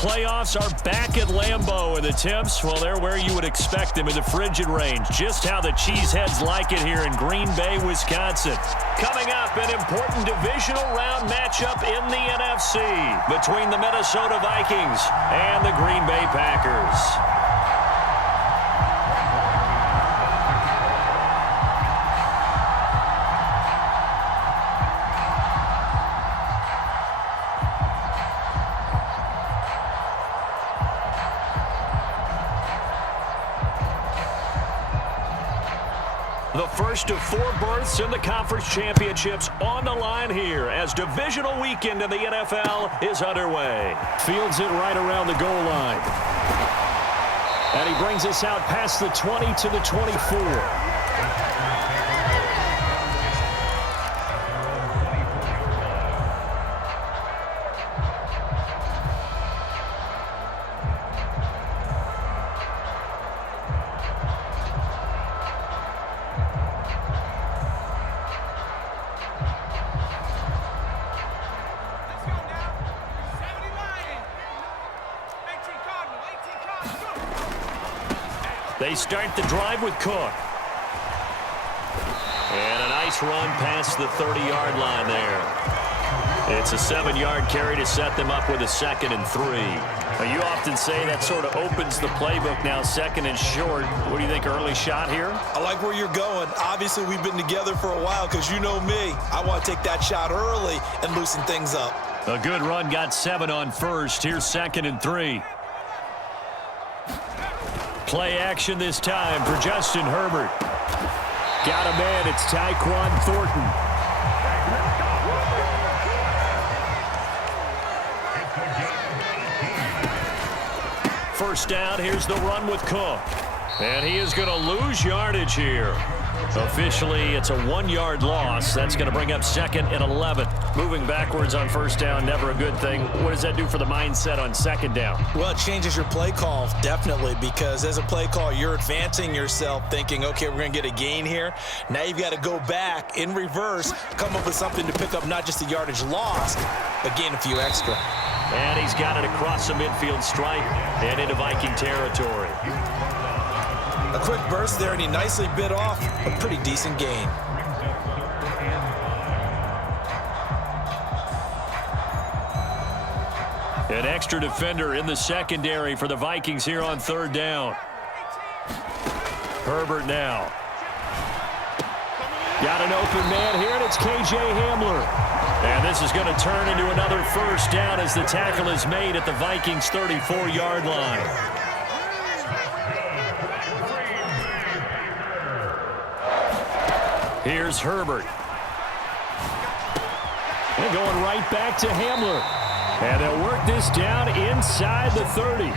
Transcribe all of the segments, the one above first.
playoffs are back at Lambeau, and the temps, well, they're where you would expect them in the frigid range. Just how the Cheeseheads like it here in Green Bay, Wisconsin. Coming up, an important divisional round matchup in the NFC between the Minnesota Vikings and the Green Bay Packers. The first of 4 berths in the conference championships on the line here as divisional weekend in the NFL is underway. Fields it right around the goal line. And he brings us out past the 20 to the 24. They start the drive with Cook. And a nice run past the 30-yard line there. It's a 7-yard carry to set them up with a 2nd and 3. Now, you often say that sort of opens the playbook now, 2nd and short. What do you think, early shot here? I like where you're going. Obviously, we've been together for a while because you know me. I want to take that shot early and loosen things up. A good run, got 7 on first. Here's 2nd and 3. Play action this time for Justin Herbert. Got a man, it's Tyquan Thornton. First down, here's the run with Cook. And he is going to lose yardage here. Officially, it's a 1-yard loss. That's going to bring up 2nd and 11. Moving backwards on first down, never a good thing. What does that do for the mindset on 2nd down? Well, it changes your play call, definitely, because as a play call, you're advancing yourself thinking, okay, we're going to get a gain here. Now you've got to go back in reverse, come up with something to pick up not just the yardage lost, but gain a few extra. And he's got it across the midfield stripe and into Viking territory. A quick burst there, and he nicely bit off a pretty decent gain. An extra defender in the secondary for the Vikings here on 3rd down. Herbert now. Got an open man here, and it's K.J. Hamler. And this is going to turn into another first down as the tackle is made at the Vikings' 34-yard line. Here's Herbert. And going right back to Hamler. And they'll work this down inside the 30.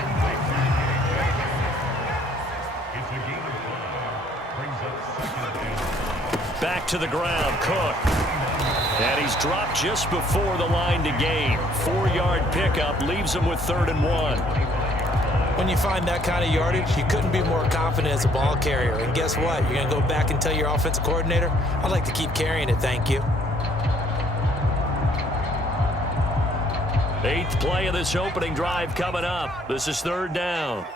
Back to the ground, Cook. And he's dropped just before the line to gain. 4-yard pickup leaves him with 3rd and 1. When you find that kind of yardage, you couldn't be more confident as a ball carrier. And guess what? You're going to go back and tell your offensive coordinator, I'd like to keep carrying it, thank you. 8th play of this opening drive coming up. This is 3rd down.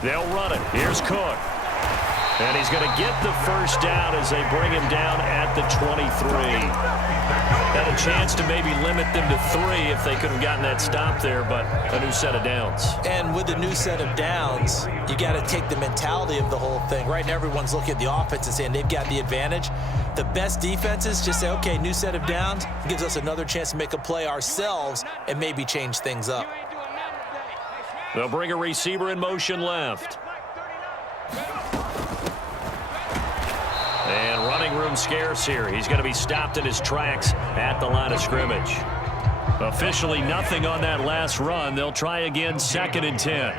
They'll run it. Here's Cook. And he's going to get the first down as they bring him down at the 23. Had a chance to maybe limit them to 3 if they could have gotten that stop there, but a new set of downs. And with the new set of downs, you got to take the mentality of the whole thing. Right now, everyone's looking at the offense and saying they've got the advantage. The best defenses just say, okay, new set of downs, gives us another chance to make a play ourselves and maybe change things up. They'll bring a receiver in motion left. And running room scarce here. He's going to be stopped in his tracks at the line of scrimmage. Officially nothing on that last run. They'll try again, 2nd and 10.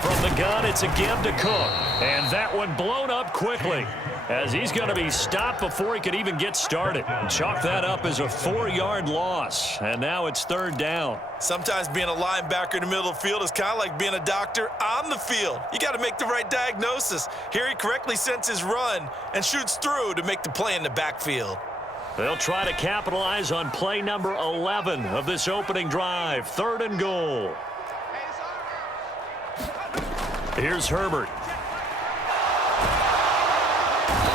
From the gun, it's a give to Cook. And that one blown up quickly as he's going to be stopped before he could even get started. Chalk that up as a 4-yard loss. And now it's 3rd down. Sometimes being a linebacker in the middle of the field is kind of like being a doctor on the field. You got to make the right diagnosis. Here he correctly sends his run and shoots through to make the play in the backfield. They'll try to capitalize on play number 11 of this opening drive. 3rd and goal. Here's Herbert.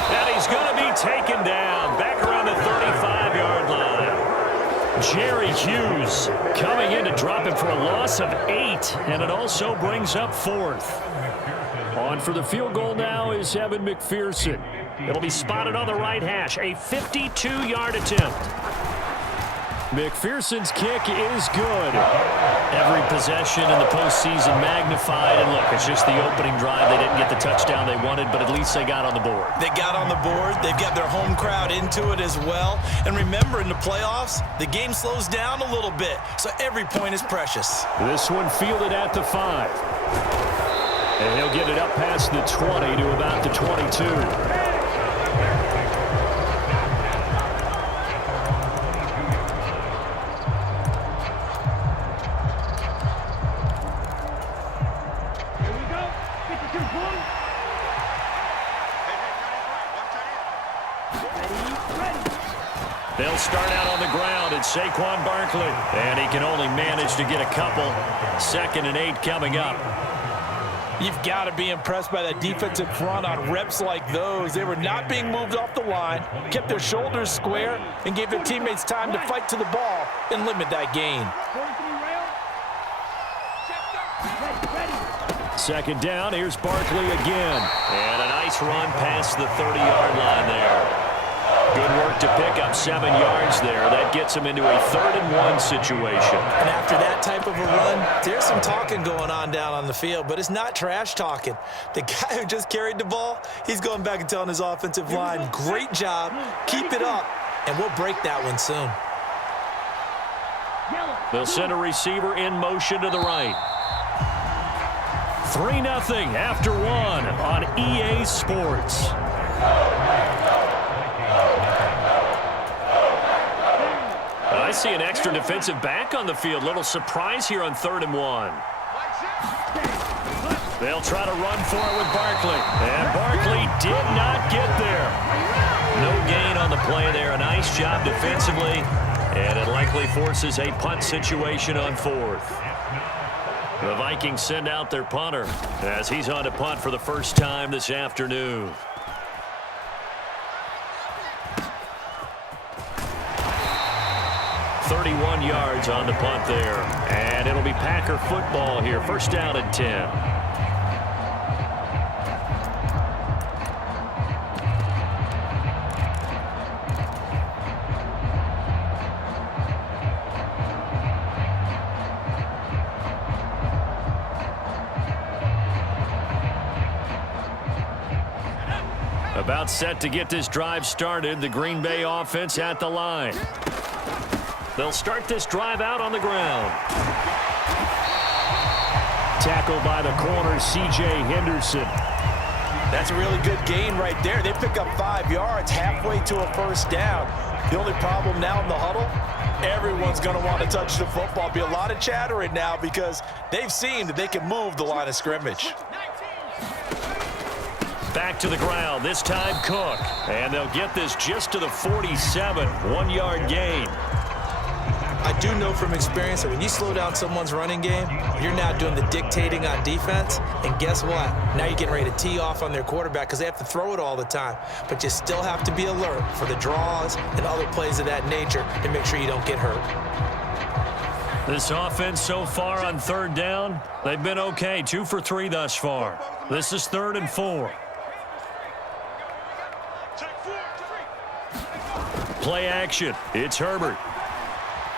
And he's going to be taken down back around the 35-yard line. Jerry Hughes coming in to drop him for a loss of 8, and it also brings up 4th. On for the field goal now is Evan McPherson. It'll be spotted on the right hash, a 52-yard attempt. McPherson's kick is good. Every possession in the postseason magnified. And look, it's just the opening drive. They didn't get the touchdown they wanted, but at least they got on the board. They got on the board. They've got their home crowd into it as well. And remember, in the playoffs, the game slows down a little bit, so every point is precious. This one fielded at the 5. And he'll get it up past the 20 to about the 22. They'll start out on the ground. It's Saquon Barkley. And he can only manage to get a couple. 2nd and 8 coming up. You've got to be impressed by that defensive front on reps like those. They were not being moved off the line, kept their shoulders square, and gave their teammates time to fight to the ball and limit that gain. 2nd down. Here's Barkley again. And a nice run past the 30-yard line there. Good work to pick up 7 yards there. That gets him into a 3rd and 1 situation. And after that type of a run, there's some talking going on down on the field, but it's not trash talking. The guy who just carried the ball, he's going back and telling his offensive line, great job, keep it up, and we'll break that one soon. They'll send a receiver in motion to the right. 3-0 after 1 on EA Sports. I see an extra defensive back on the field. Little surprise here on 3rd and 1. They'll try to run for it with Barkley. And Barkley did not get there. No gain on the play there. A nice job defensively. And it likely forces a punt situation on 4th. The Vikings send out their punter as he's on to punt for the first time this afternoon. .31 yards on the punt there. And it'll be Packer football here. 1st down and 10. About set to get this drive started. The Green Bay offense at the line. They'll start this drive out on the ground. Tackled by the corner, C.J. Henderson. That's a really good gain right there. They pick up 5 yards halfway to a 1st down. The only problem now in the huddle, everyone's going to want to touch the football. Be a lot of chattering now because they've seen that they can move the line of scrimmage. Back to the ground, this time Cook. And they'll get this just to the 47, 1-yard gain. I do know from experience that when you slow down someone's running game, you're now doing the dictating on defense. And guess what? Now you're getting ready to tee off on their quarterback because they have to throw it all the time. But you still have to be alert for the draws and other plays of that nature to make sure you don't get hurt. This offense so far on 3rd down, they've been okay. 2 for 3 thus far. This is 3rd and 4. Play action. It's Herbert.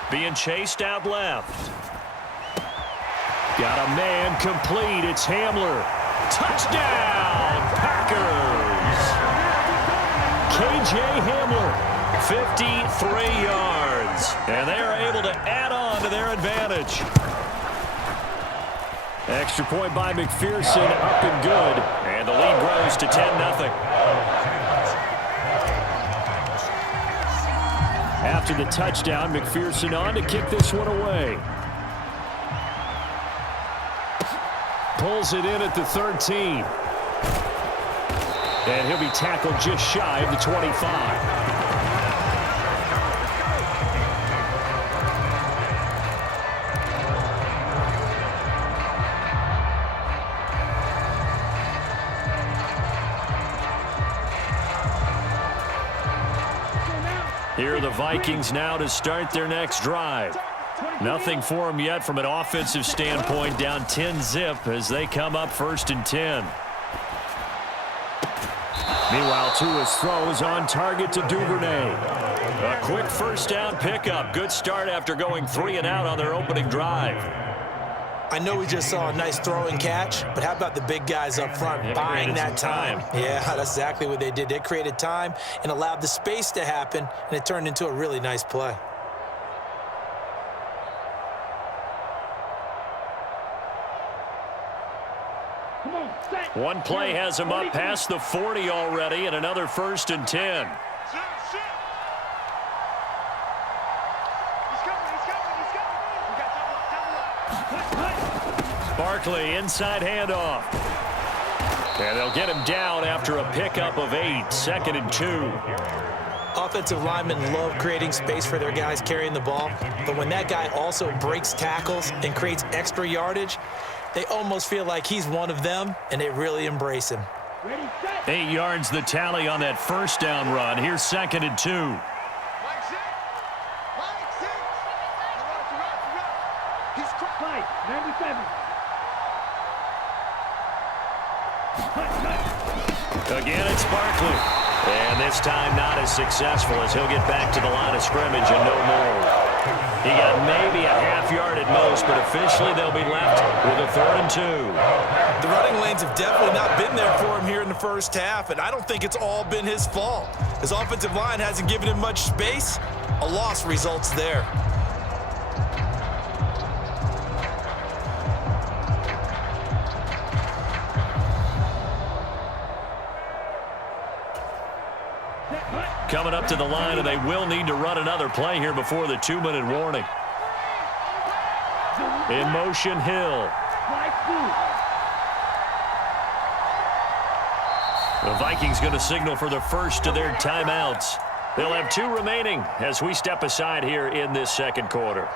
Being chased out left. Got a man complete. It's Hamler. Touchdown, Packers. K.J. Hamler, 53 yards. And they are able to add on to their advantage. Extra point by McPherson, up and good. And the lead grows to 10-0. After the touchdown, McPherson on to kick this one away. Pulls it in at the 13. And he'll be tackled just shy of the 25. Here are the Vikings now to start their next drive. Nothing for them yet from an offensive standpoint, down 10-zip as they come up 1st and 10. Meanwhile, Tua's throws on target to Duvernay. A quick first down pickup. Good start after going 3 and out on their opening drive. I know we just saw a nice throw and catch, but how about the big guys up front buying that time? Yeah, that's exactly what they did. They created time and allowed the space to happen, and it turned into a really nice play. One play has him up past the 40 already, and another 1st and 10. Barkley, inside handoff. And they'll get him down after a pickup of 8, 2nd and 2. Offensive linemen love creating space for their guys carrying the ball, but when that guy also breaks tackles and creates extra yardage, they almost feel like he's one of them, and they really embrace him. 8 yards the tally on that first down run. Here's 2nd and 2. Again, it's Barkley. And this time not as successful as he'll get back to the line of scrimmage and no more. He got maybe a half yard at most, but officially they'll be left with a 3rd and 2. The running lanes have definitely not been there for him here in the first half, and I don't think it's all been his fault. His offensive line hasn't given him much space. A loss results there. Coming up to the line, and they will need to run another play here before the 2-minute warning. In motion, Hill. The Vikings going to signal for the first of their timeouts. They'll have 2 remaining as we step aside here in this second quarter.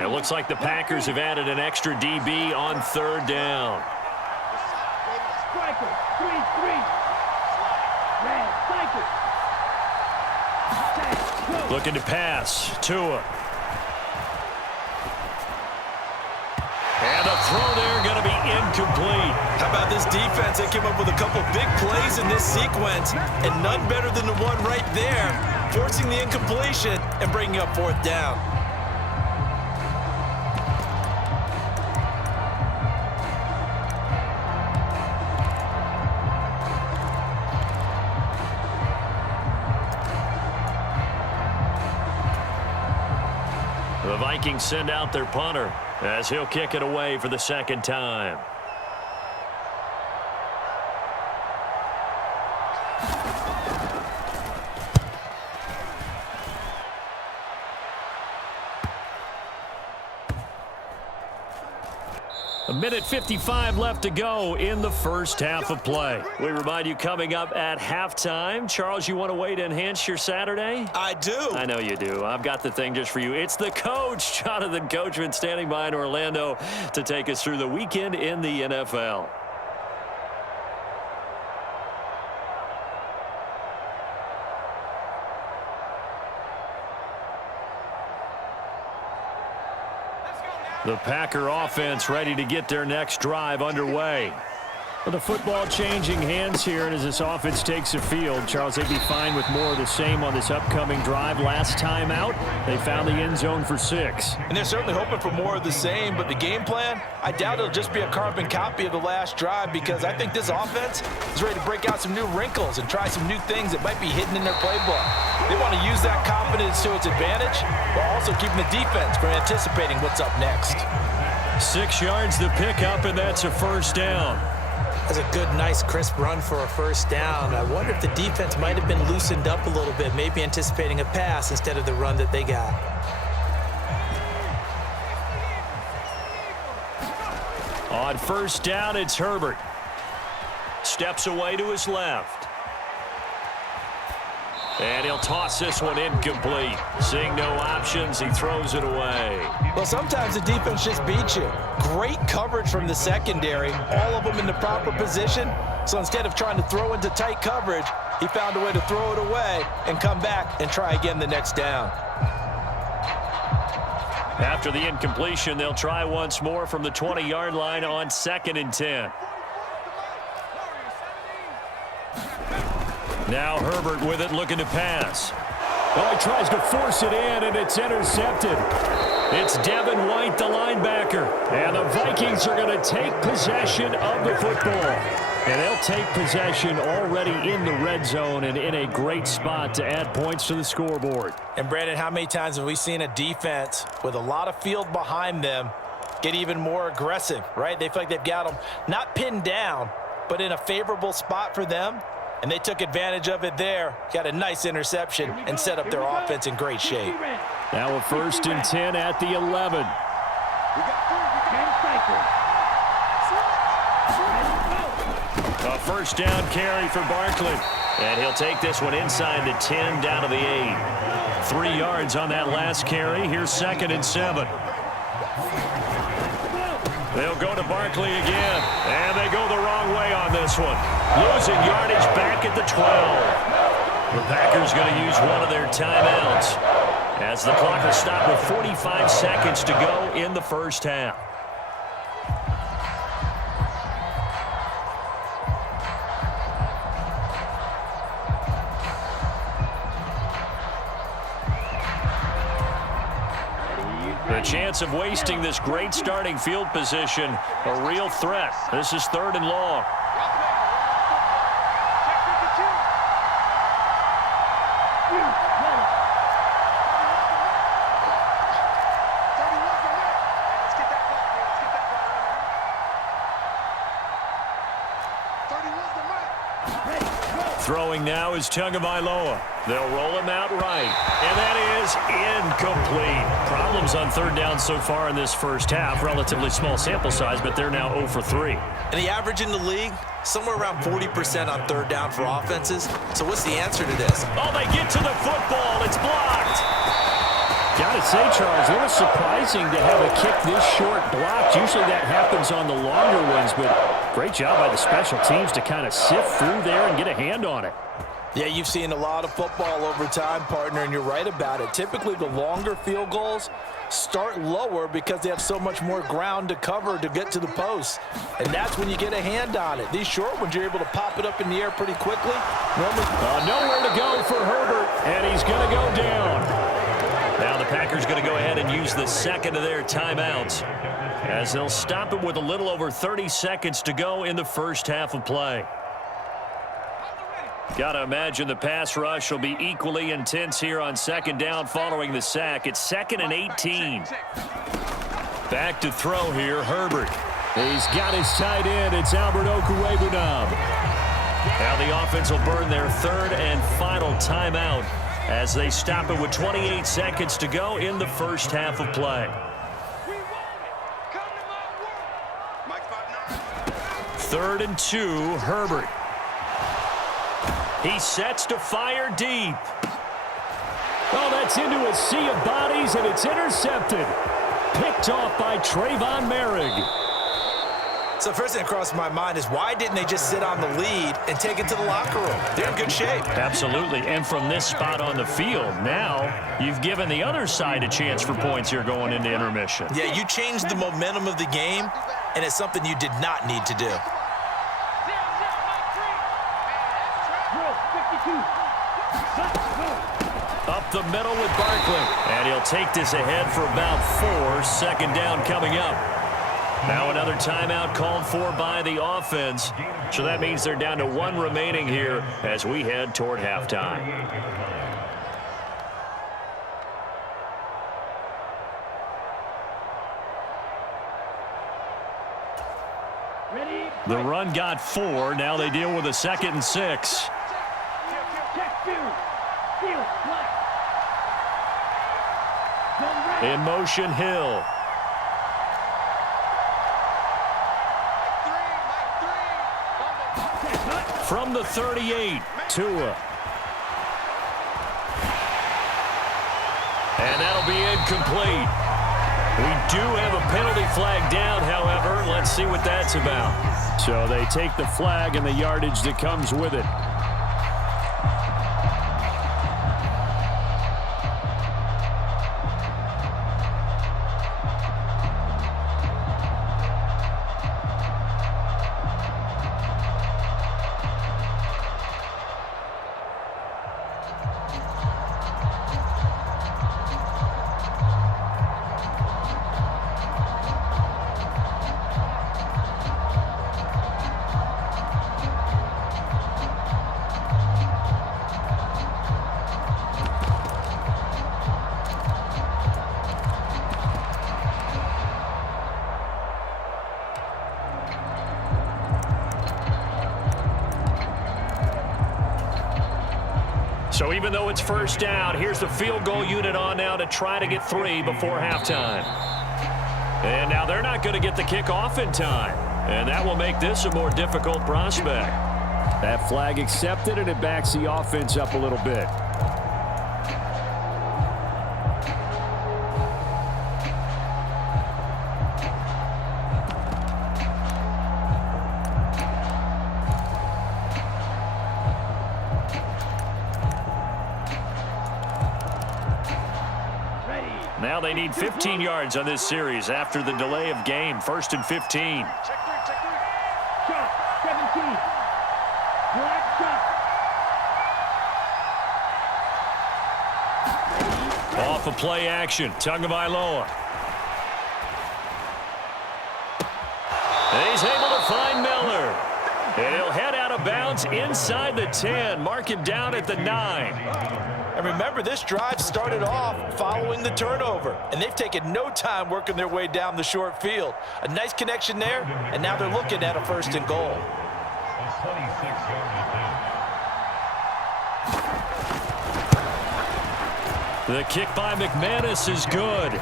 It looks like the Packers have added an extra DB on 3rd down. Looking to pass. Tua. And a throw there going to be incomplete. How about this defense? They came up with a couple big plays in this sequence, and none better than the one right there, forcing the incompletion and bringing up 4th down. The Vikings send out their punter as he'll kick it away for the 2nd time. A minute 55 left to go in the first half of play. We remind you coming up at halftime. Charles, you want a way to enhance your Saturday? I do. I know you do. I've got the thing just for you. It's the coach, Jonathan Coachman, standing by in Orlando to take us through the weekend in the NFL. The Packer offense ready to get their next drive underway. Well, the football changing hands here, and as this offense takes the field, Charles, they'd be fine with more of the same on this upcoming drive. Last time out, they found the end zone for 6. And they're certainly hoping for more of the same, but the game plan, I doubt it'll just be a carbon copy of the last drive, because I think this offense is ready to break out some new wrinkles and try some new things that might be hidden in their playbook. They want to use that confidence to its advantage, while also keeping the defense from anticipating what's up next. 6 yards the pickup, and that's a first down. That's a good, nice, crisp run for a first down. I wonder if the defense might have been loosened up a little bit, maybe anticipating a pass instead of the run that they got. On first down, it's Herbert. Steps away to his left. And he'll toss this one incomplete. Seeing no options, he throws it away. Well, sometimes the defense just beats you. Great coverage from the secondary, all of them in the proper position. So instead of trying to throw into tight coverage, he found a way to throw it away and come back and try again the next down. After the incompletion, they'll try once more from the 20-yard line on 2nd and 10. Now Herbert with it, looking to pass. Oh, he tries to force it in, and it's intercepted. It's B.A.White, the linebacker. And the Vikings are going to take possession of the football. And they'll take possession already in the red zone and in a great spot to add points to the scoreboard. And, Brandon, how many times have we seen a defense with a lot of field behind them get even more aggressive, right? They feel like they've got them not pinned down, but in a favorable spot for them. And they took advantage of it there. Got a nice interception and set up their offense in great shape. Now a 1st and 10 at the 11. A first down carry for Barkley. And he'll take this one inside the 10 down to the 8. 3 yards on that last carry. Here's 2nd and 7. They'll go to Barkley again. And they go the wrong way on this one. Losing yardage back at the 12. The Packers going to use one of their timeouts as the clock will stop with 45 seconds to go in the first half. The chance of wasting this great starting field position, a real threat. This is 3rd and long. Throwing now is Tagovailoa. They'll roll him out right. And that is incomplete. Problems on 3rd down so far in this first half. Relatively small sample size, but they're now 0 for 3. And the average in the league, somewhere around 40% on 3rd down for offenses. So what's the answer to this? Oh, they get to the football. It's blocked. Gotta say, Charles, a little surprising to have a kick this short blocked. Usually that happens on the longer ones, but great job by the special teams to kind of sift through there and get a hand on it. Yeah, you've seen a lot of football over time, partner, and you're right about it. Typically, the longer field goals start lower because they have so much more ground to cover to get to the post. And that's when you get a hand on it. These short ones, you're able to pop it up in the air pretty quickly. Nowhere to go for Herbert, and he's going to go down. Now the Packers going to go ahead and use the 2nd of their timeouts as they'll stop it with a little over 30 seconds to go in the first half of play. Got to imagine the pass rush will be equally intense here on 2nd down following the sack. It's 2nd and 18. Back to throw here, Herbert. He's got his tight end. It's Albert Okwuegbunam. Now the offense will burn their 3rd and final timeout as they stop it with 28 seconds to go in the first half of play. 3rd and 2, Herbert. He sets to fire deep. Oh, that's into a sea of bodies, and it's intercepted. Picked off by Trayvon Merrick. So the first thing that crossed my mind is why didn't they just sit on the lead and take it to the locker room? They're in good shape. Absolutely, and from this spot on the field, now you've given the other side a chance for points here going into intermission. Yeah, you changed the momentum of the game, and it's something you did not need to do. Up the middle with Barkley, and he'll take this ahead for about 4. 2nd down coming up. Now another timeout called for by the offense. So that means they're down to 1 remaining here as we head toward halftime. The run got 4. Now they deal with a 2nd and 6. In motion, Hill. From the 38, Tua. And that'll be incomplete. We do have a penalty flag down, however. Let's see what that's about. So they take the flag and the yardage that comes with it. So even though it's first down, here's the field goal unit on now to try to get 3 before halftime. And now they're not going to get the kickoff in time. And that will make this a more difficult prospect. That flag accepted, and it backs the offense up a little bit. Now they need 15 yards on this series after the delay of game. 1st and 15. Shot, 17. Black shot. Off of play action. Tagovailoa. And he's able to find Miller. And he'll head out of bounds inside the 10. Mark him down at the 9. And remember, this drive started off following the turnover, and they've taken no time working their way down the short field. A nice connection there, and now they're looking at a 1st and goal. The kick by McManus is good.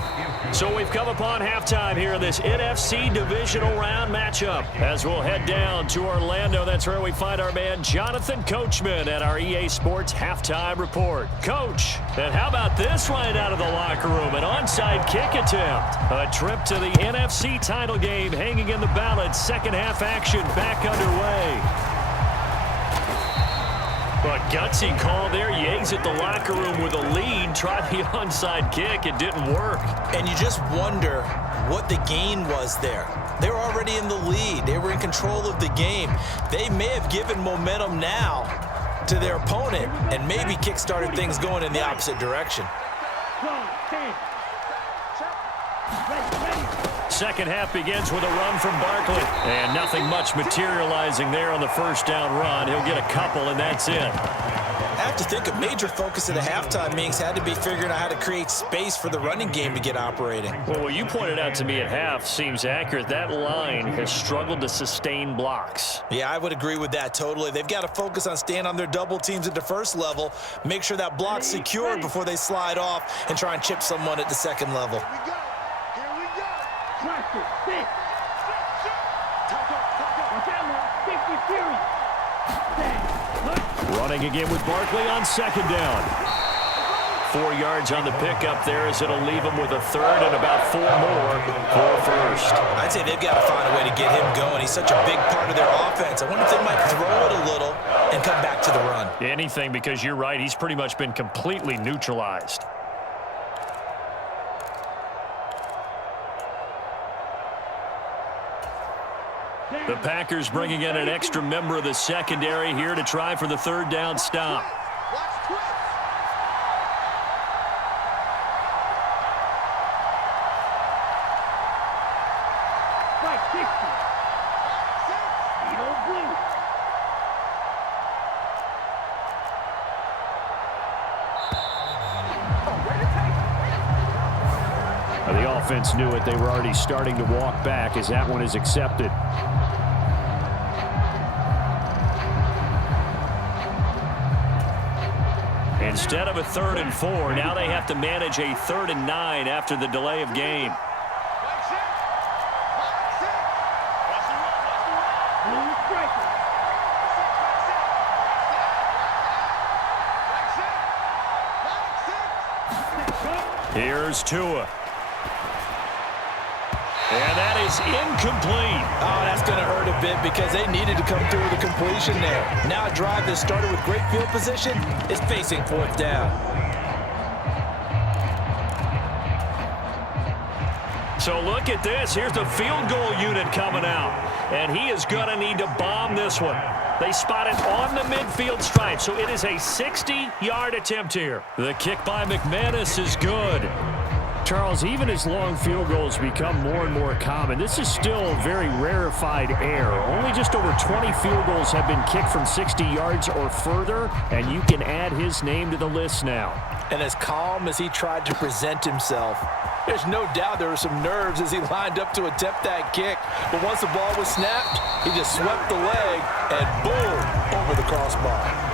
So we've come upon halftime here in this NFC divisional round matchup. As we'll head down to Orlando, that's where we find our man Jonathan Coachman at our EA Sports Halftime Report. Coach, and how about this right out of the locker room? An onside kick attempt. A trip to the NFC title game hanging in the balance. Second half action back underway. But gutsy call there. You exit the locker room with a lead. Try the onside kick. It didn't work. And you just wonder what the gain was there. They were already in the lead. They were in control of the game. They may have given momentum now to their opponent and maybe kick-started things going in the opposite direction. Second half begins with a run from Barkley. And nothing much materializing there on the first down run. He'll get a couple, and that's it. I have to think a major focus at a halftime meetings had to be figuring out how to create space for the running game to get operating. Well, what you pointed out to me at half seems accurate. That line has struggled to sustain blocks. Yeah, I would agree with that totally. They've got to focus on staying on their double teams at the first level, make sure that block's secured before they slide off and try and chip someone at the second level. Running again with Barkley on second down. 4 yards on the pickup there as it'll leave him with a third and about 4 more for first. I'd say they've got to find a way to get him going. He's such a big part of their offense. I wonder if they might throw it a little and come back to the run. Anything, because you're right. He's pretty much been completely neutralized. The Packers bringing in an extra member of the secondary here to try for the third down stop. The offense knew it. They were already starting to walk back as that one is accepted. Instead of a 3rd and 4, now they have to manage a 3rd and 9 after the delay of game. Here's Tua. And that is incomplete. Oh, that's going to hurt a bit because they needed to come through with a completion there. Now a drive that started with great field position is facing fourth down. So look at this. Here's the field goal unit coming out. And he is going to need to bomb this one. They spot it on the midfield stripe, so it is a 60-yard attempt here. The kick by McManus is good. Charles, even as long field goals become more and more common, this is still a very rarefied air. Only just over 20 field goals have been kicked from 60 yards or further, and you can add his name to the list now. And as calm as he tried to present himself, there's no doubt there were some nerves as he lined up to attempt that kick. But once the ball was snapped, he just swept the leg and boom, over the crossbar.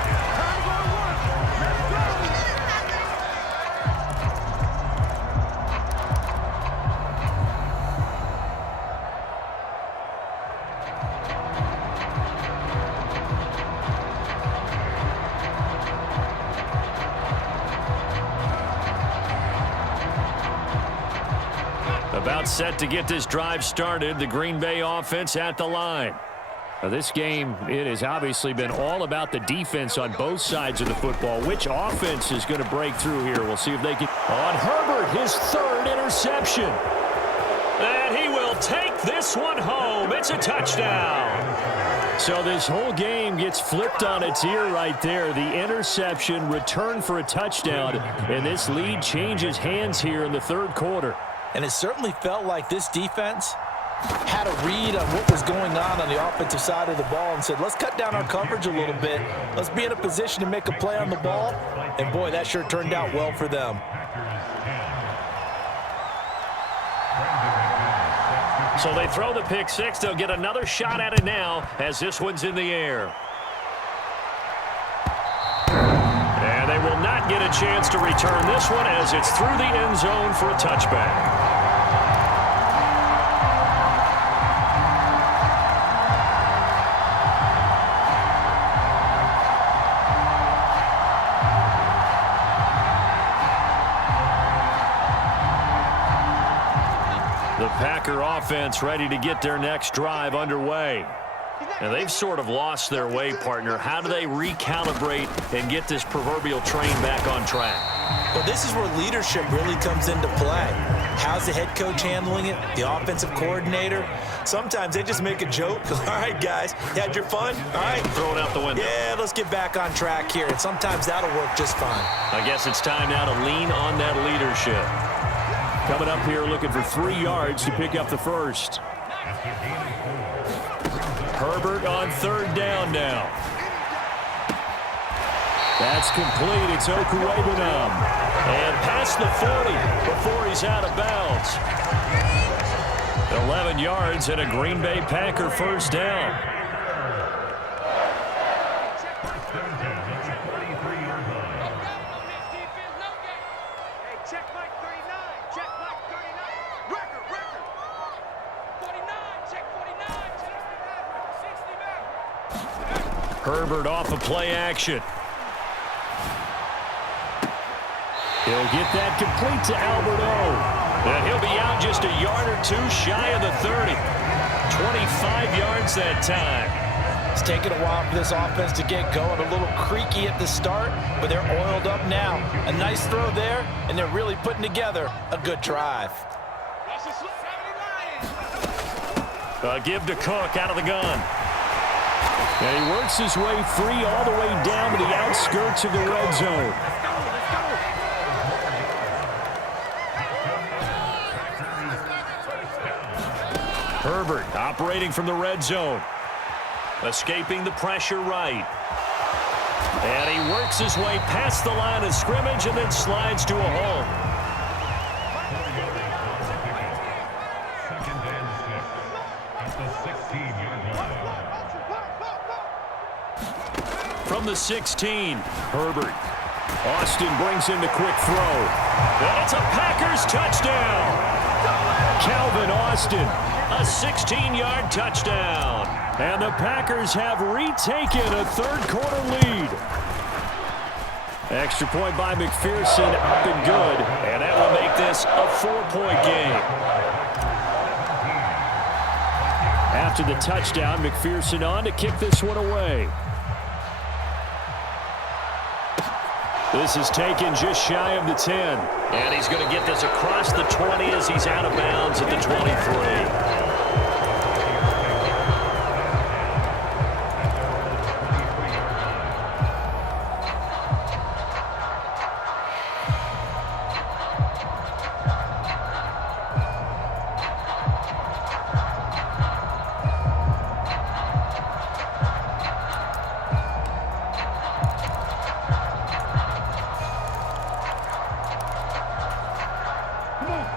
About set to get this drive started. The Green Bay offense at the line. Now this game, it has obviously been all about the defense on both sides of the football. Which offense is going to break through here? We'll see if they can. On Herbert, his third interception. And he will take this one home. It's a touchdown. So this whole game gets flipped on its ear right there. The interception, return for a touchdown, and this lead changes hands here in the third quarter. And it certainly felt like this defense had a read on what was going on the offensive side of the ball and said, let's cut down our coverage a little bit. Let's be in a position to make a play on the ball. And, boy, that sure turned out well for them. So they throw the pick six. They'll get another shot at it now as this one's in the air. And they will not get a chance to return this one as it's through the end zone for a touchback. The Packer offense ready to get their next drive underway. And they've sort of lost their way, partner. How do they recalibrate and get this proverbial train back on track? Well, this is where leadership really comes into play. How's the head coach handling it? The offensive coordinator? Sometimes they just make a joke. All right, guys, you had your fun? All right. Throw it out the window. Yeah, let's get back on track here. And sometimes that'll work just fine. I guess it's time now to lean on that leadership. Coming up here looking for 3 yards to pick up the first. Herbert on third down now. That's complete. It's Okuegbunam. And past the 40 before he's out of bounds. 11 yards and a Green Bay Packer first down. Herbert off of play action. He'll get that complete to Alberto. And he'll be out just a yard or two shy of the 30. 25 yards that time. It's taken a while for this offense to get going. A little creaky at the start, but they're oiled up now. A nice throw there, and they're really putting together a good drive. Give to Cook out of the gun. And he works his way free all the way down to the outskirts of the red zone. Herbert operating from the red zone. Escaping the pressure right. And he works his way past the line of scrimmage and then slides to a hole. From the 16, Herbert. Austin brings in the quick throw. And it's a Packers touchdown. Calvin Austin, a 16-yard touchdown. And the Packers have retaken a third-quarter lead. Extra point by McPherson, up and good. And that will make this a 4-point game. After the touchdown, McPherson on to kick this one away. This is taken just shy of the 10. And he's going to get this across the 20 as he's out of bounds at the 23.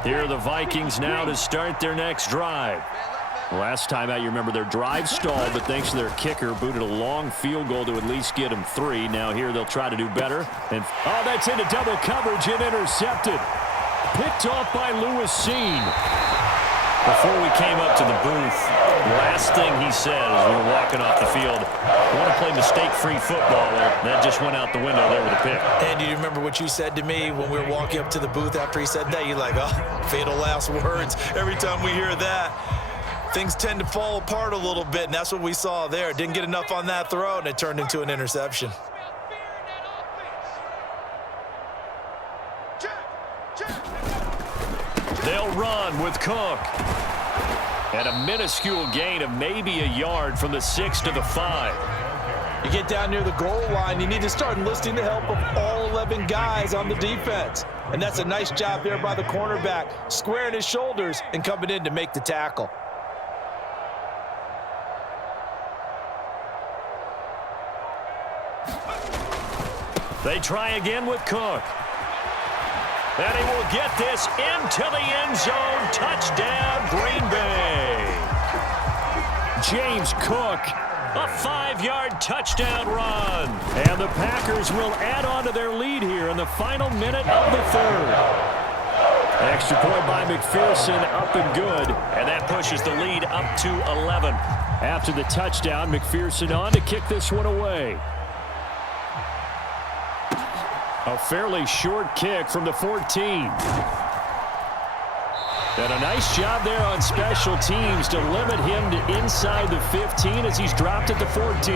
Here are the Vikings now to start their next drive. Last time out, you remember their drive stalled, but thanks to their kicker, booted a long field goal to at least get them 3. Now here they'll try to do better. And that's into double coverage and intercepted. Picked off by Seazn. Before we came up to the booth, last thing he said as we were walking off the field, I want to play mistake-free football. That just went out the window there with a pick. And you remember what you said to me when we were walking up to the booth after he said that? You're like, oh, fatal last words. Every time we hear that, things tend to fall apart a little bit, and that's what we saw there. Didn't get enough on that throw, and it turned into an interception. They'll run with Cook. And a minuscule gain of maybe a yard from the 6 to the 5. You get down near the goal line, you need to start enlisting the help of all 11 guys on the defense. And that's a nice job there by the cornerback, squaring his shoulders and coming in to make the tackle. They try again with Cook. And he will get this into the end zone. Touchdown, Green Bay. James Cook, a 5-yard touchdown run. And the Packers will add on to their lead here in the final minute of the 3rd. Extra point by McPherson, up and good. And that pushes the lead up to 11. After the touchdown, McPherson on to kick this one away. A fairly short kick from the 14. And a nice job there on special teams to limit him to inside the 15 as he's dropped at the 14.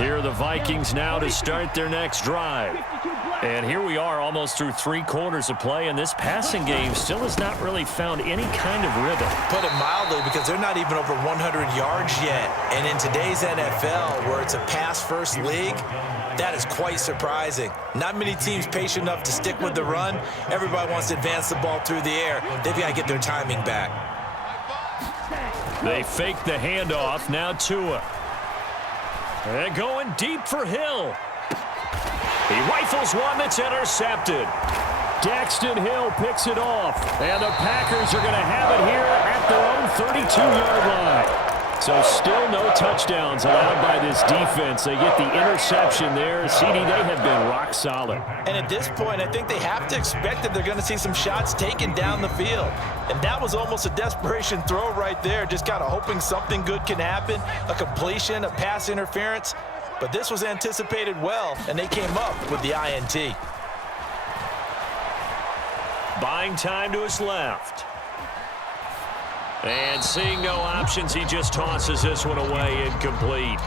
Here are the Vikings now to start their next drive. And here we are almost through 3 quarters of play, and this passing game still has not really found any kind of rhythm. Put it mildly, because they're not even over 100 yards yet. And in today's NFL, where it's a pass-first league, that is quite surprising. Not many teams patient enough to stick with the run. Everybody wants to advance the ball through the air. They've got to get their timing back. They fake the handoff. Now Tua. And going deep for Hill. He rifles one that's intercepted. Daxton Hill picks it off. And the Packers are going to have it here at their own 32-yard line. So still no touchdowns allowed by this defense. They get the interception there. CD, they have been rock solid. And at this point, I think they have to expect that they're going to see some shots taken down the field. And that was almost a desperation throw right there, just kind of hoping something good can happen, a completion, a pass interference. But this was anticipated well, and they came up with the INT. Buying time to his left. And seeing no options, he just tosses this one away incomplete.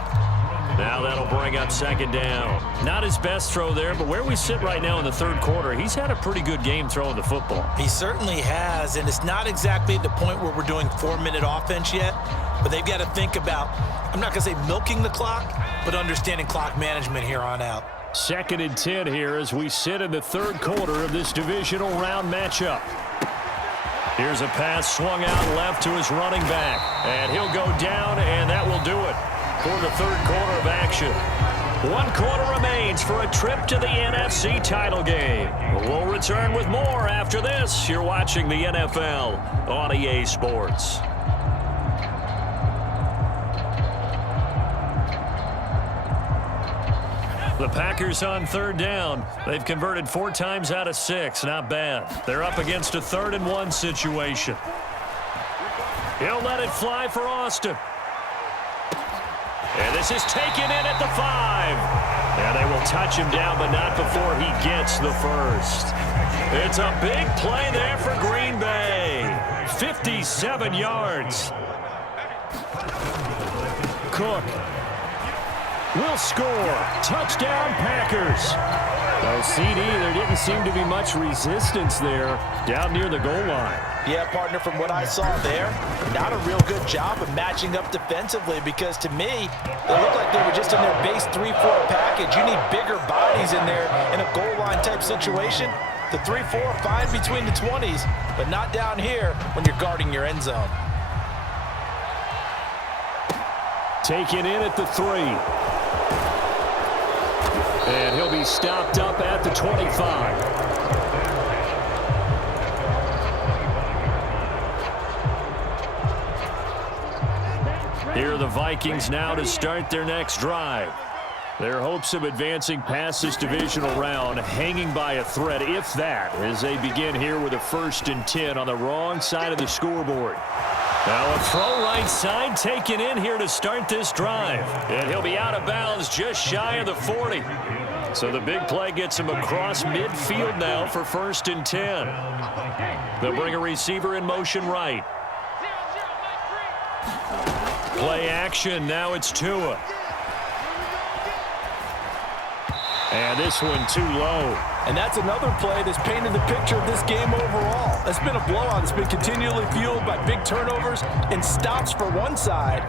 Now that'll bring up 2nd down. Not his best throw there, but where we sit right now in the 3rd quarter, he's had a pretty good game throwing the football. He certainly has, and it's not exactly at the point where we're doing 4-minute offense yet, but they've got to think about, I'm not going to say milking the clock, but understanding clock management here on out. 2nd and 10 here as we sit in the 3rd quarter of this divisional round matchup. Here's a pass swung out left to his running back, and he'll go down, and that will do it for the 3rd quarter of action. 1 quarter remains for a trip to the NFC title game. We'll return with more after this. You're watching the NFL on EA Sports. The Packers on third down. They've converted 4 times out of 6. Not bad. They're up against a 3rd-and-1 situation. He'll let it fly for Austin. And this is taken in at the 5. And they will touch him down, but not before he gets the first. It's a big play there for Green Bay. 57 yards. Cook will score. Touchdown, Packers. Well, CD, there didn't seem to be much resistance there down near the goal line. Yeah, partner, from what I saw there, not a real good job of matching up defensively because to me, it looked like they were just in their base 3-4 package. You need bigger bodies in there in a goal line type situation. The 3-4, fine between the 20s, but not down here when you're guarding your end zone. Taken in at the 3. And he'll be stopped up at the 25. Here are the Vikings now to start their next drive. Their hopes of advancing past this divisional round hanging by a thread, if that, as they begin here with a 1st and 10 on the wrong side of the scoreboard. Now a throw right side taken in here to start this drive. And he'll be out of bounds just shy of the 40. So the big play gets him across midfield now for 1st and 10. They'll bring a receiver in motion right. Play action, now it's Tua. And this one too low. And that's another play that's painted the picture of this game overall. It's been a blowout. It's been continually fueled by big turnovers and stops for one side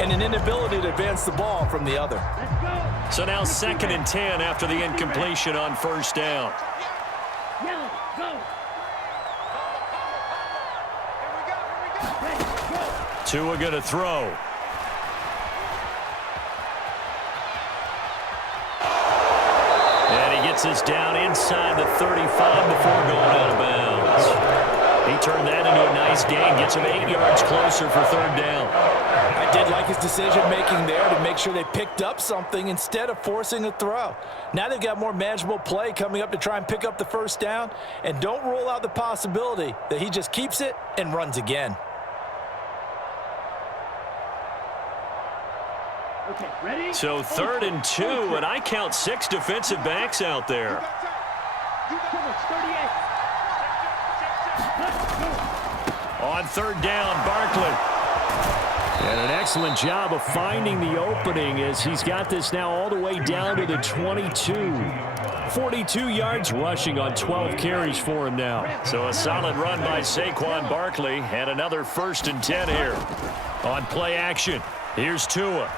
and an inability to advance the ball from the other. So now 2nd and 10 after the incompletion on 1st down. Yellow, go. Tua gonna throw. And he gets us down inside the 35 before going out of bounds. He turned that into a nice gain, gets him 8 yards closer for 3rd down. I did like his decision-making there to make sure they picked up something instead of forcing a throw. Now they've got more manageable play coming up to try and pick up the 1st down, and don't rule out the possibility that he just keeps it and runs again. Okay, ready? So 3rd and 2, and I count 6 defensive backs out there. On 3rd down, Barkley. And an excellent job of finding the opening as he's got this now all the way down to the 22. 42 yards rushing on 12 carries for him now. So a solid run by Saquon Barkley and another 1st and 10 here. On play action, here's Tua.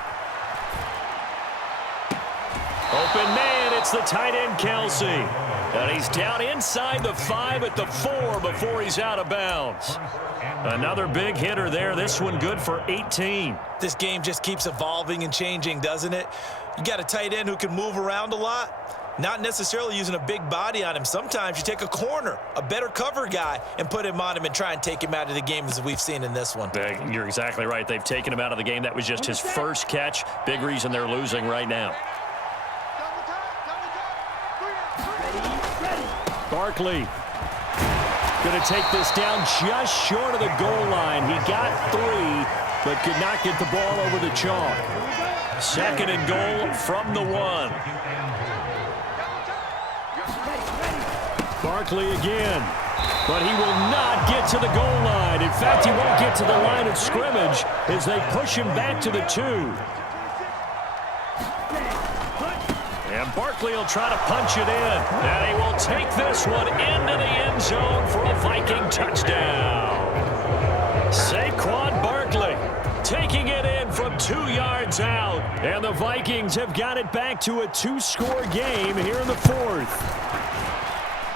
Open man, it's the tight end Kelsey. And he's down inside the 5 at the 4 before he's out of bounds. Another big hitter there. This one good for 18. This game just keeps evolving and changing, doesn't it? You got a tight end who can move around a lot. Not necessarily using a big body on him. Sometimes you take a corner, a better cover guy, and put him on him and try and take him out of the game as we've seen in this one. You're exactly right. They've taken him out of the game. That was just his first catch. Big reason they're losing right now. Barkley going to take this down just short of the goal line. He got 3, but could not get the ball over the chalk. 2nd and goal from the 1. Barkley again, but he will not get to the goal line. In fact, he won't get to the line of scrimmage as they push him back to the 2. And Barkley will try to punch it in. And he will take this one into the end zone for a Viking touchdown. Saquon Barkley taking it in from 2 yards out. And the Vikings have got it back to a 2-score game here in the 4th.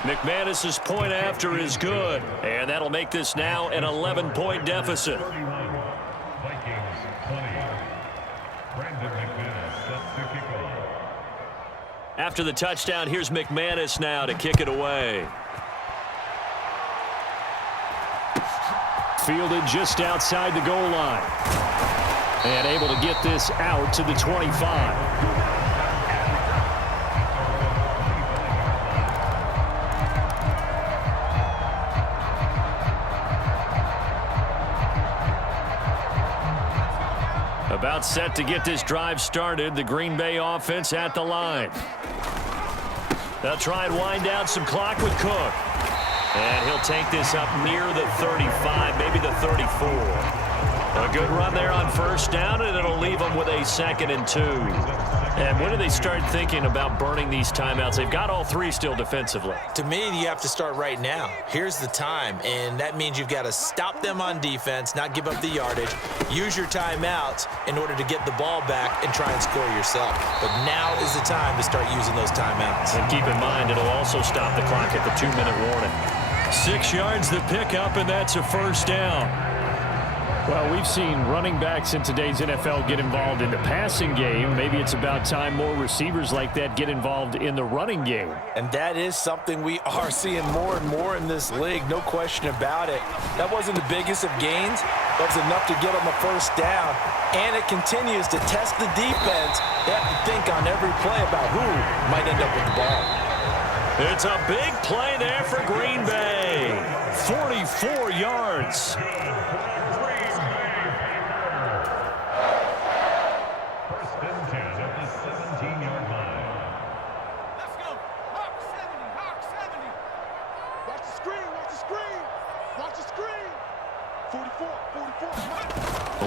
McManus's point after is good. And that'll make this now an 11-point deficit. After the touchdown, here's McManus now to kick it away. Fielded just outside the goal line. And able to get this out to the 25. About set to get this drive started. The Green Bay offense at the line. They'll try and wind down some clock with Cook. And he'll take this up near the 35, maybe the 34. A good run there on first down, and it'll leave them with a 2nd and 2. And when do they start thinking about burning these timeouts? They've got all 3 still defensively. To me, you have to start right now. Here's the time, and that means you've got to stop them on defense, not give up the yardage, use your timeouts in order to get the ball back and try and score yourself. But now is the time to start using those timeouts. And keep in mind, it'll also stop the clock at the 2-minute warning. 6 yards the pickup, and that's a first down. Well, we've seen running backs in today's NFL get involved in the passing game. Maybe it's about time more receivers like that get involved in the running game. And that is something we are seeing more and more in this league, no question about it. That wasn't the biggest of gains, but it was enough to get them a first down. And it continues to test the defense. They have to think on every play about who might end up with the ball. It's a big play there for Green Bay. 44 yards.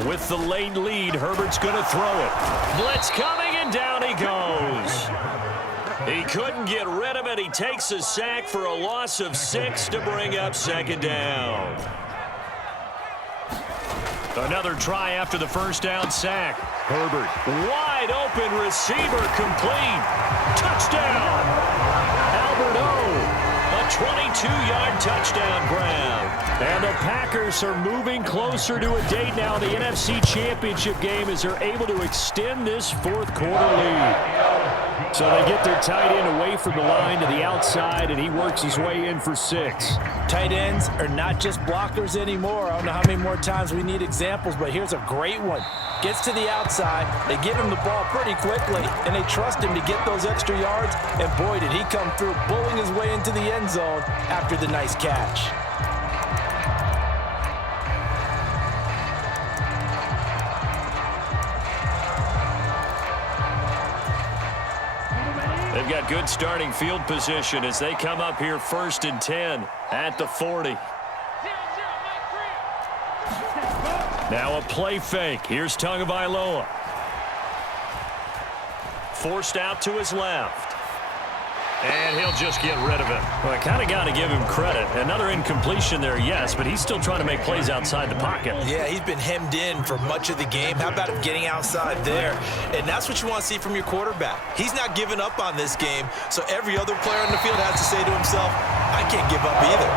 With the late lead, Herbert's going to throw it. Blitz coming, and down he goes. He couldn't get rid of it. He takes a sack for a loss of 6 to bring up 2nd down. Another try after the first down sack. Herbert, wide open receiver, complete. Touchdown. Albert O. A 22-yard touchdown grab. And the Packers are moving closer to a date now in the NFC Championship game as they're able to extend this 4th quarter lead. So they get their tight end away from the line to the outside, and he works his way in for 6. Tight ends are not just blockers anymore. I don't know how many more times we need examples, but here's a great one. Gets to the outside, they give him the ball pretty quickly, and they trust him to get those extra yards, and boy, did he come through, bulling his way into the end zone after the nice catch. They've got good starting field position as they come up here 1st and 10 at the 40. Now a play fake. Here's Tagovailoa. Forced out to his left. And he'll just get rid of it. Well, I kind of got to give him credit. Another incompletion there, yes, but he's still trying to make plays outside the pocket. Yeah, he's been hemmed in for much of the game. How about him getting outside there? And that's what you want to see from your quarterback. He's not giving up on this game, so every other player on the field has to say to himself, I can't give up either.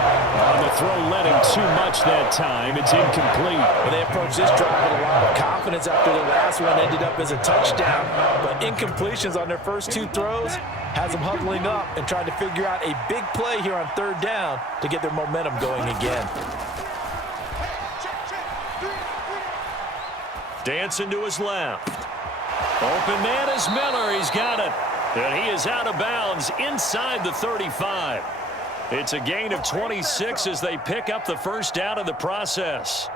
The throw led him too much that time. It's incomplete. Well, they approached this drive with a lot of confidence after the last one ended up as a touchdown. But incompletions on their first 2 throws has them huddling up and trying to figure out a big play here on 3rd down to get their momentum going again. Dancing to his left. Open man is Miller. He's got it. And he is out of bounds inside the 35. It's a gain of 26 as they pick up the first down in the process.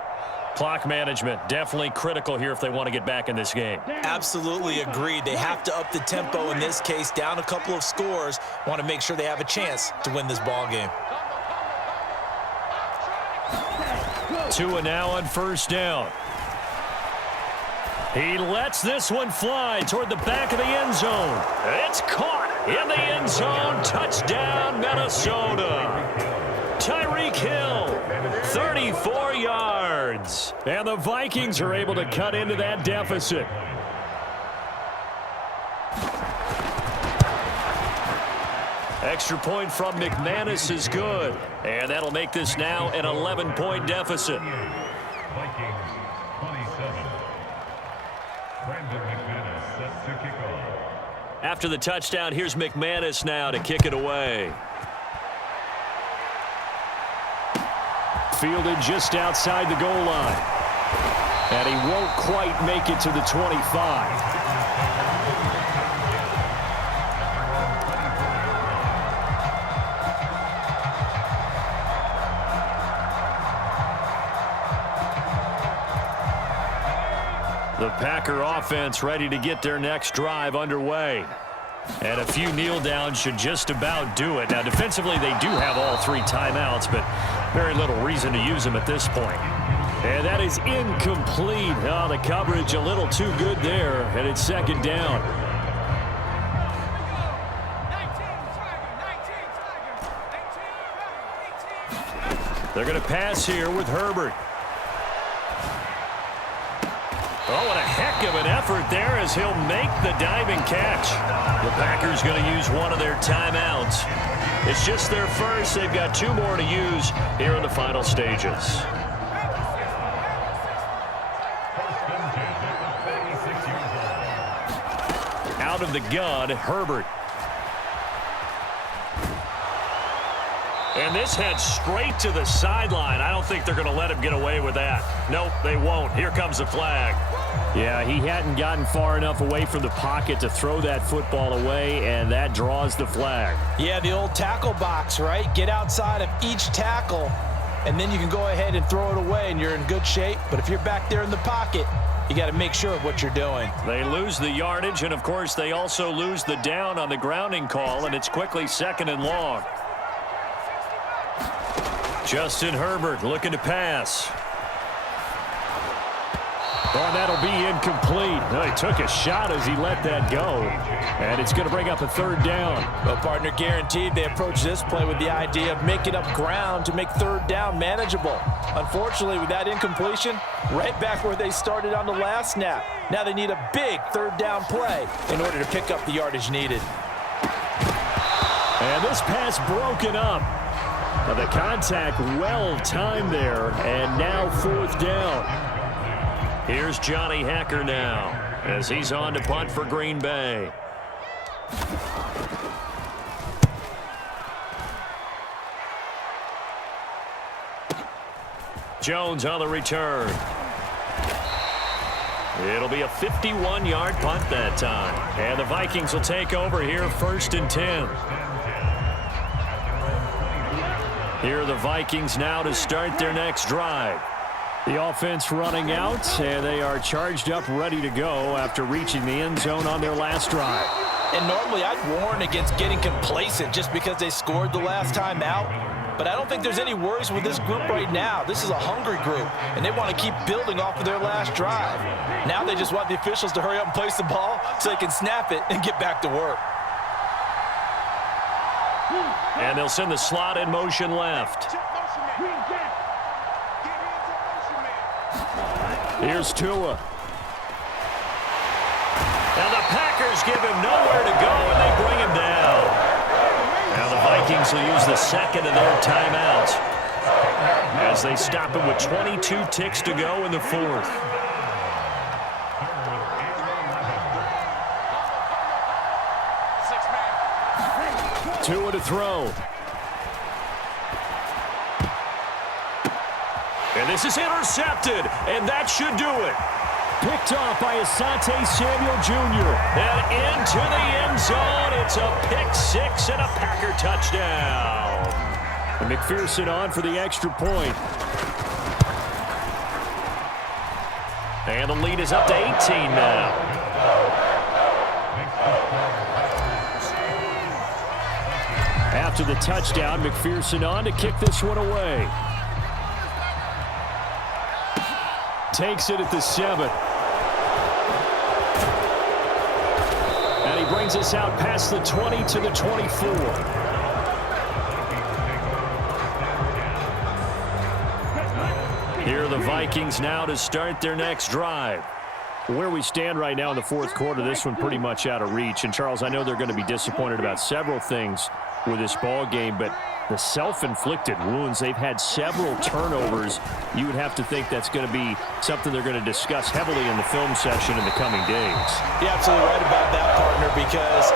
Clock management definitely critical here if they want to get back in this game. Absolutely agreed. They have to up the tempo in this case, down a couple of scores. Want to make sure they have a chance to win this ball game. Tua now on first down. He lets this one fly toward the back of the end zone. It's caught in the end zone. Touchdown, Minnesota. Tyreek Hill, 34 yards. And the Vikings are able to cut into that deficit. Extra point from McManus is good. And that'll make this now an 11-point deficit. After the touchdown, here's McManus now to kick it away. Fielded just outside the goal line. And he won't quite make it to the 25. The Packer offense ready to get their next drive underway. And a few kneel downs should just about do it. Now, defensively, they do have all 3 timeouts, but very little reason to use them at this point. And that is incomplete. Oh, the coverage a little too good there, and it's second down. They're going to pass here with Herbert. Oh, what a heck of an effort there as he'll make the diving catch. The Packers going to use one of their timeouts. It's just their first. They've got 2 more to use here in the final stages. Out of the gun, Herbert. And this heads straight to the sideline. I don't think they're going to let him get away with that. Nope, they won't. Here comes the flag. Yeah, he hadn't gotten far enough away from the pocket to throw that football away, and that draws the flag. Yeah, the old tackle box, right? Get outside of each tackle, and then you can go ahead and throw it away, and you're in good shape. But if you're back there in the pocket, you got to make sure of what you're doing. They lose the yardage, and, of course, they also lose the down on the grounding call, and it's quickly 2nd and long. Justin Herbert looking to pass. Oh, that'll be incomplete. Oh, he took a shot as he let that go. And it's going to bring up a 3rd down. Well, partner, guaranteed they approach this play with the idea of making up ground to make 3rd down manageable. Unfortunately, with that incompletion, right back where they started on the last snap. Now they need a big 3rd down play in order to pick up the yardage needed. And this pass broken up. Now the contact well timed there, and now 4th down. Here's Johnny Hacker now as he's on to punt for Green Bay. Jones on the return. It'll be a 51-yard punt that time. And the Vikings will take over here 1st and 10. Here are the Vikings now to start their next drive. The offense running out, and they are charged up, ready to go after reaching the end zone on their last drive. And normally I'd warn against getting complacent just because they scored the last time out. But I don't think there's any worries with this group right now. This is a hungry group, and they want to keep building off of their last drive. Now they just want the officials to hurry up and place the ball so they can snap it and get back to work. And they'll send the slot in motion left. Here's Tua. Now the Packers give him nowhere to go, and they bring him down. Now the Vikings will use the 2nd of their timeouts as they stop him with 22 ticks to go in the 4th. Tua to throw. And this is intercepted, and that should do it. Picked off by Asante Samuel Jr. And into the end zone. It's a pick-6 and a Packer touchdown. And McPherson on for the extra point. And the lead is up to 18 now. After the touchdown, McPherson on to kick this one away. Takes it at the 7. And he brings us out past the 20 to the 24. Here are the Vikings now to start their next drive. Where we stand right now in the 4th quarter, this one pretty much out of reach. And, Charles, I know they're going to be disappointed about several things with this ball game, but the self-inflicted wounds, they've had several turnovers. You would have to think that's going to be something they're going to discuss heavily in the film session in the coming days. You're absolutely right about that, partner, because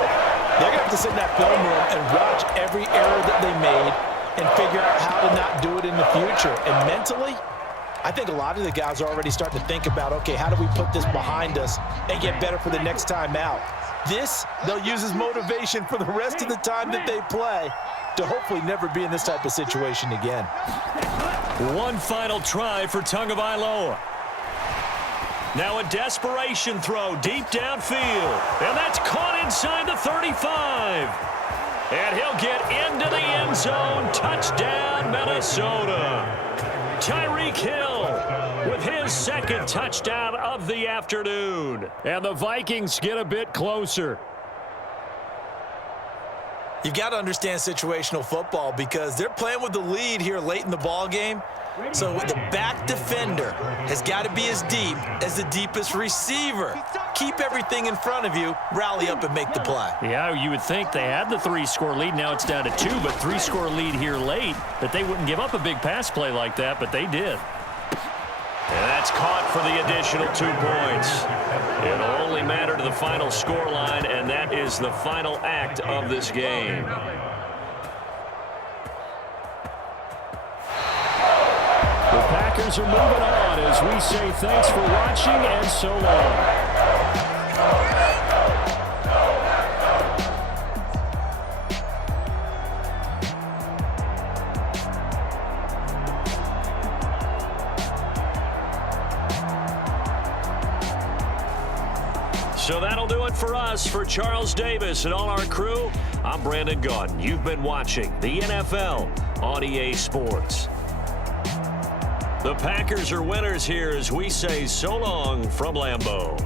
they're going to have to sit in that film room and watch every error that they made and figure out how to not do it in the future. And mentally, I think a lot of the guys are already starting to think about, okay, how do we put this behind us and get better for the next time out? This, they'll use as motivation for the rest of the time that they play to hopefully never be in this type of situation again. One final try for Tagovailoa. Now a desperation throw deep downfield. And that's caught inside the 35. And he'll get into the end zone. Touchdown, Minnesota. Tyreek Hill with his second touchdown of the afternoon. And the Vikings get a bit closer. You've got to understand situational football because they're playing with the lead here late in the ball game. So the back defender has got to be as deep as the deepest receiver. Keep everything in front of you, rally up and make the play. Yeah, you would think they had the 3-score lead. Now it's down to 2, but 3-score lead here late, that they wouldn't give up a big pass play like that, but they did. And that's caught for the additional 2 points. It'll only matter to the final score line, and that is the final act of this game. The Packers are moving on as we say thanks for watching and so long. So that'll do it for us. For Charles Davis and all our crew, I'm Brandon Gaudin. You've been watching the NFL on EA Sports. The Packers are winners here as we say so long from Lambeau.